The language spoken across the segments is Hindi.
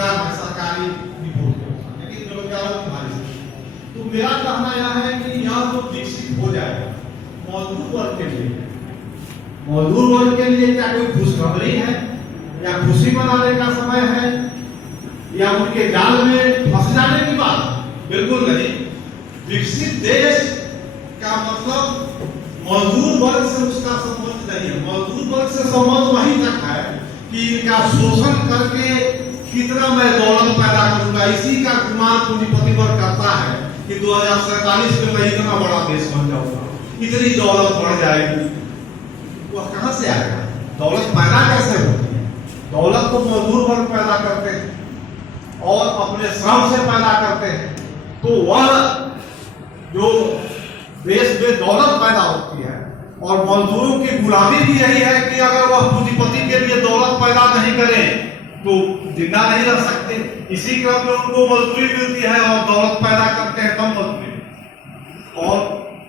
बेरोजगार है सरकारी रिपोर्ट के अनुसार, लेकिन बेरोजगारों की भारी संख्या। तो मेरा कहना यह है कि यह जो विकसित हो जाएगा मजदूर वर्ग के लिए, मजदूर वर्ग के लिए क्या कोई खुशखबरी है या खुशी मनाने का समय है या उनके जाल में फंस जाने की बात? बिल्कुल नहीं। विकसित देश का मतलब मजदूर वर्ग से उसका संबंध नहीं है। मजदूर वर्ग से संबंध वहीं तक है कि इनका शोषण करके कितना मैं दौलत पैदा करूंगा, इसी का गुमान पूंजीपति वर्ग करता है कि 2047 में मैं इतना बड़ा देश बन जाऊंगा, इतनी दौलत बढ़ जाएगी। वह कहां से आएगा? दौलत पैदा कैसे होती है? दौलत तो मजदूर वर्ग पैदा करते हैं और अपने श्रम से पैदा करते हैं। तो वह जो देश में दौलत पैदा होती है और मजदूरों की गुलामी भी यही है कि अगर वह पूंजीपति के लिए दौलत पैदा नहीं करें तो जिंदा नहीं रह सकते। इसी क्रम में उनको मजदूरी मिलती है और दौलत पैदा करते हैं तब मजदूरी। और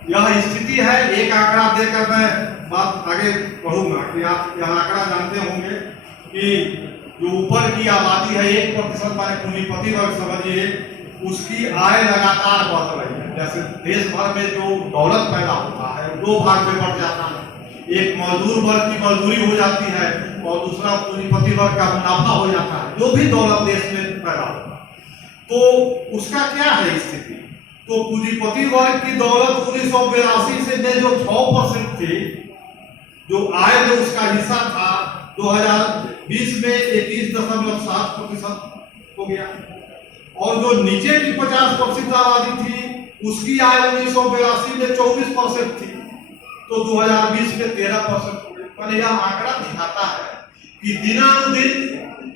यह स्थिति है। एक आंकड़ा देकर मैं बात आगे बढ़ूंगा कि आप यह आंकड़ा जानते होंगे कि जो ऊपर की आबादी है 1% वाले पूंजीपति वर्ग समझिए, उसकी आय लगातार बढ़ रही है। जैसे देश भर में जो दौलत पैदा होता है दो भाग में बढ़ जाता है, एक मजदूर वर्ग की मजदूरी हो जाती है और दूसरा पूंजीपति वर्ग का मुनाफा हो जाता है, जो भी दौलत देश में पैदा होता है। तो उसका क्या है स्थिति? तो पूंजीपति वर्ग की दौलत 1982 से में जो 6% थी, जो आय में उसका हिस्सा था, 2020 में 21.7% हो गया। और जो नीचे की 50% आबादी थी उसकी आय 1982 में 24% थी, तो 2020 में 13%। पर यह आंकड़ा दिखाता है कि दिनानुदिन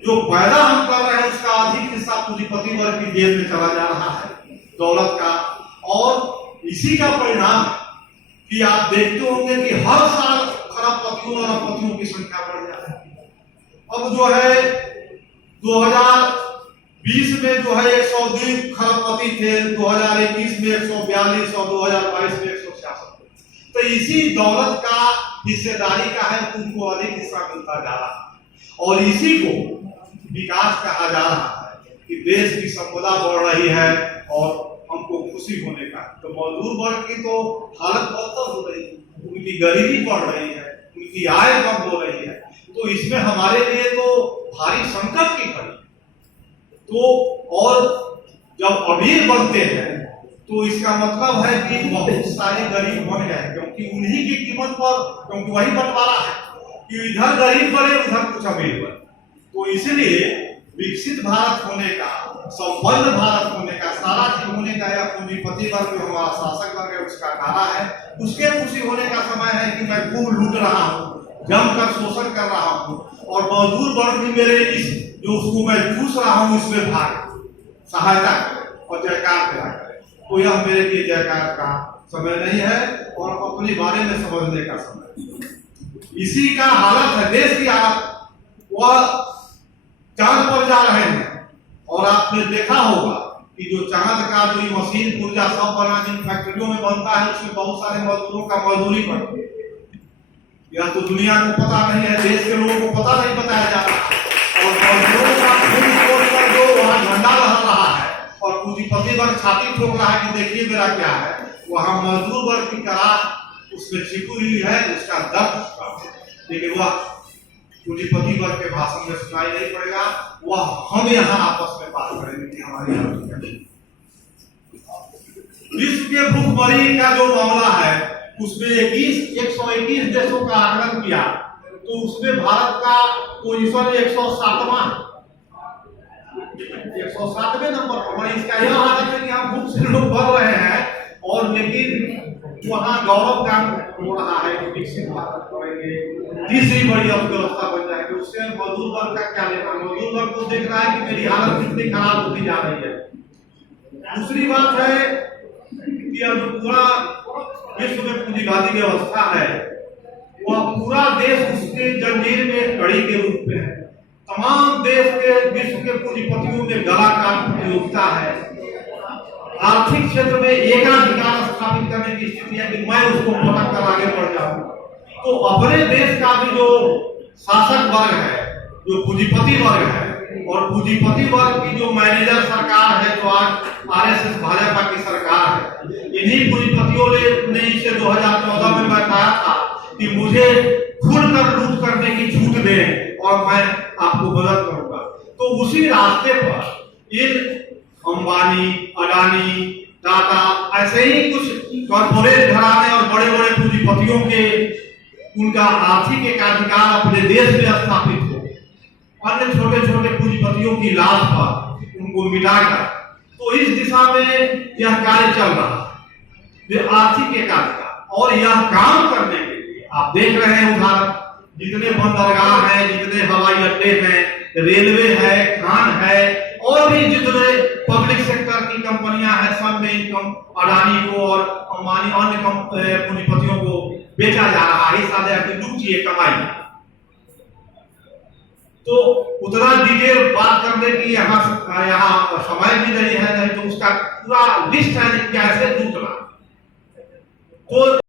जो पैदा हम कर रहे हैं उसका अधिक हिस्सा पूंजीपति वर्ग की जेब में चला जा रहा है दौलत का। और इसी का परिणाम कि आप देखते होंगे कि हर साल खरबपतियों और अरबपतियों की संख्या बढ़ जाती है। अब जो है 2020 में जो है 102 खरबपति थे, 2021 में 142 और 2022 में 166। तो इसी दौलत का हिस्सेदारी का है, उनको अधिक हिस्सा मिलता जा रहा है और इसी को विकास कहा जा रहा है कि देश की संपदा बढ़ रही है और हमको खुशी होने का। तो मजदूर वर्ग की तो हालत बदतर हो रही है, उनकी गरीबी बढ़ रही है, उनकी आय कम हो रही है। तो इसमें हमारे लिए तो भारी संकट की घड़ी। तो और जब अमीर बनते हैं तो इसका मतलब है कि बहुत सारे गरीब बन गए, क्योंकि उन्हीं की कीमत पर, क्योंकि वही बंटवारा है कि इधर गरीब बने उधर कुछ अमीर बने। तो इसलिए विकसित भारत होने का, संपन्न भारत होने का, सारा चीज होने का या पूंजीपति वर्ग जो हमारा शासक वर्ग है उसका नारा है, उसके खुशी होने का समय है कि मैं खूब लूट रहा हूँ, जमकर शोषण कर रहा हूँ और मजदूर वर्ग भी मेरे इस जो उसको मैं चूस रहा हूँ इसमें भाग सहायता करे और जयकार करा करे। तो यह मेरे लिए जयकार का समय नहीं है और अपने बारे में समझने का समय। इसी का हालत है देश की हालत। वह चांद पर जा रहे हैं और आपने देखा होगा कि जो चांद का जो मशीन पुर्जा सब बना जिन फैक्ट्रियों में बनता है उसमें बहुत सारे मजदूरों का मजदूरी बढ़ती है। यह तो दुनिया को पता नहीं है, देश के लोगों को पता नहीं बताया जा रहा और मजदूरों का खून तोड़कर जो वहां झंडा लहरा रहा है और पूंजीपति वर्ग छाती ठोक रहा है कि देखिए मेरा क्या है, वहां मजदूर वर्ग की करार उसमें छिपी हुई है, उसका दर्द। लेकिन वह पूंजीपति वर्ग के भाषण में सुनाई नहीं पड़ेगा, वह हम यहाँ आपस में बात करेंगे कि हमारी विश्व के भूखमरी का जो मामला है उसमें 121 देशों का आकलन किया तो उसमें भारत का पोजीशन 107वें नंबर पर। इसका यह हालत है कि हम भूख से लोग बढ़ रहे हैं और लेकिन वहाँ गौरव गान हो रहा है कि विकसित भारत करेंगे, तीसरी बड़ी अर्थव्यवस्था बन जाएगी। उससे मजदूर वर्ग का क्या लेना? मजदूर वर्ग को देख रहा है कि मेरी हालत कितनी खराब होती जा रही है। दूसरी बात है कि अब पूरा विश्व में पूंजीवादी व्यवस्था है, वह पूरा देश उसके जंजीर में कड़ी के रूप में है। तमाम देश के विश्व के पूंजीपतियों में गला काट प्रतियोगिता है। आर्थिक क्षेत्र में एकाधिकार स्थापित करने की स्थिति है कि मैं उसको पटक कर आगे बढ़ जाऊं। तो अपने देश का भी जो शासक वर्ग है, जो पूंजीपति वर्ग है, और पूंजीपति वर्ग की जो मैनेजर सरकार है, जो आज आरएसएस भाजपा की सरकार है, इन्हीं पूंजीपतियों ने इसे 2014 में बताया था कि मुझे खुलकर लूट करने की छूट दें और मैं आपको मदद करूंगा। तो उसी रास्ते पर इन अंबानी, अडानी, टाटा, ऐसे ही कुछ कॉर्पोरेट घराने और बड़े बड़े पूंजीपतियों के उनका आर्थिक एकाधिकार अपने देश में स्थापित हो, अन्य छोटे छोटे पूंजीपतियों की लाश पर उनको मिटाकर, तो इस दिशा में यह कार्य चल रहा है, आर्थिक एकाधिकार। और यह काम करने के लिए आप देख रहे हैं उदाहरण, जितने बंदरगाह हैं, जितने हवाई अड्डे हैं, रेलवे है, खान है, और भी जितने पब्लिक सेक्टर की कंपनियां हैं, सब में इनकम अडानी को और अंबानी अन्य पूंजीपतियों को बेचा जा रहा है, हिस्सा दे की लूटिए कमाई। तो उतना डिटेल बात करने की यहाँ समय भी नहीं है, नहीं तो उसका पूरा लिस्ट है कैसे लूटना। तो